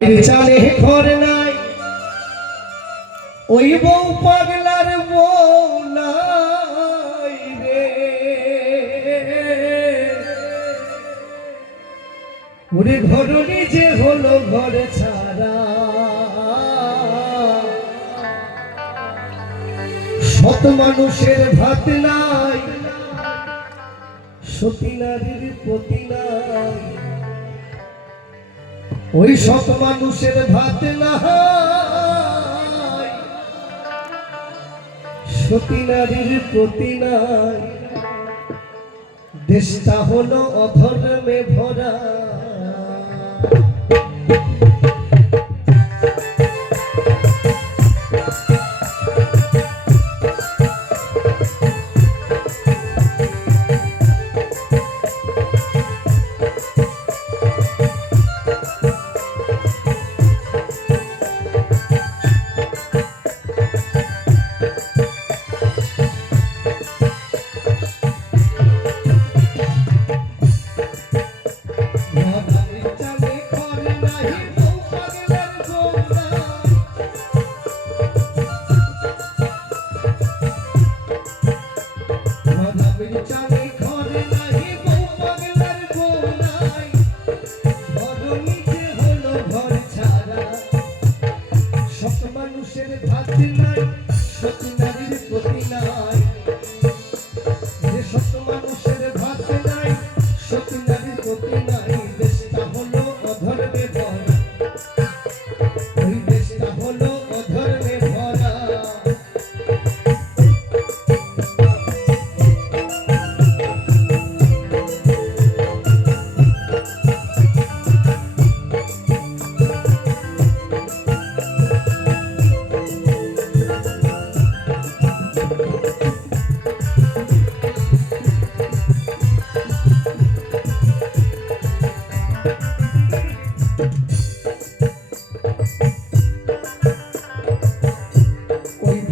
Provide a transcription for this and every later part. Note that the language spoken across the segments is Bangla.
চালে ঘর নাই ওই বউ পাগলার বউ নাই রে ওরে ঘরনি যে হলো ঘর ছাড়া শত মানুষের ভাত নাই সতী নারীর প্রতি নাই ওই সব মানুষের ভাত নাই সতী নারীর প্রতি নাই দেশটা হলো অধর্মে ভরা মানুষের ভাত নাই সতী নারীর প্রতি নাই যে সব মানুষের ভাত নাই সতী নারীর প্রতি নাই দেশটা হলো অধর্মে ভরা ওই দেশটা হলো অধর্মে ভরা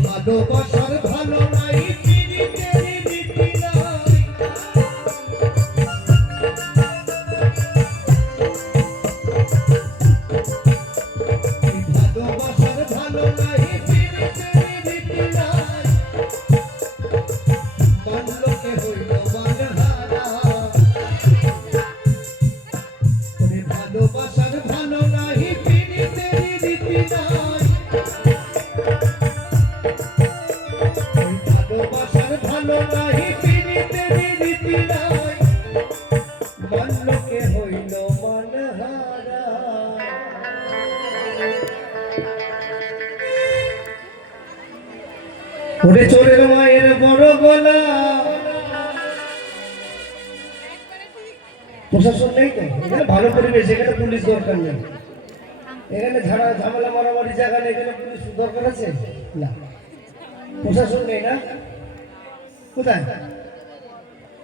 ভালোবাসার ভালো নাই পীড়িতের রীতি নাই ভালোবাসার ভালো নাই পীড়িতের রীতি নাই মানলোকে হইল মানহারা ভালোবাসার ভালো নাই পীড়িতের রীতি নাই ভালো নাহি পীড়িতের রীতি নাই মানলোকে হইল মানহারা ওরে চোরের মায়ের বড় গলা প্রশাসন নেই তো এখানে ভালো পরিবেশ এখানে পুলিশ দরকার নেই এখানে ঝামেলা মারামারি জায়গা নেই এখানে পুলিশ দরকার আছে না প্রশাসন নেই না কোথায়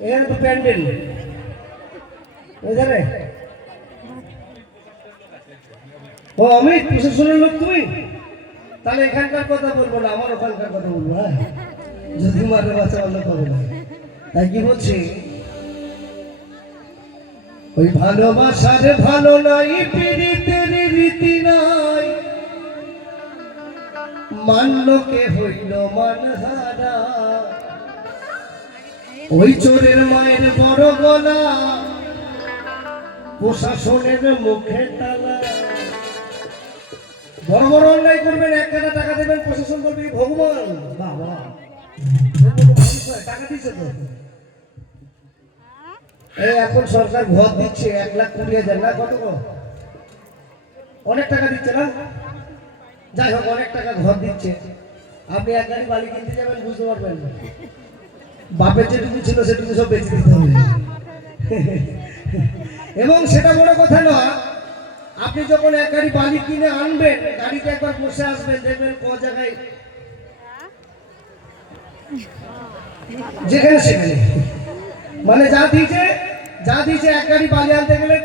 এখানে তো প্যান্ডেল ওইখানে ও আমি প্রশাসনের লোক তুমি তাহলে এখানকার কথা বলবো না আমার ওখানকার কথা বলবো হ্যাঁ যদি মারে বাচ্চা ভালো করে না তাই কি বলছি ওই ভালোবাসার ভালো নাই পীড়িতের রীতি নাই মানলোকে হইল মানহারা ওই চোরের মায়ের বড় গলা প্রশাসনের মুখে তালা বড় বড় অন্যায় করবেন 1 টাকা টাকা দেবেন প্রশাসন বলবে ভগবান বাবা টাকা দিচ্ছে তো এই এখন সরকার ঘর দিচ্ছে 1,20,000 না কত অনেক টাকা দিচ্ছে না যাই হোক অনেক টাকা ঘর দিচ্ছে আপনি এক গাড়ি বালি কিনতে যাবেন বুঝতে পারবেন না বাপের যেটুকু ছিল সেটুকু সব বেঁচে দিতে হবে এবং সেটা বড় কথা নয় আপনি যখন এক গাড়ি বালি কিনে আনবেন গাড়িতে একবার বসে আসবেন দেখবেন ক জায়গায় যেখানে সেখানে মানে যা দিয়েছে এক গাড়ি বালি আনতে গেলে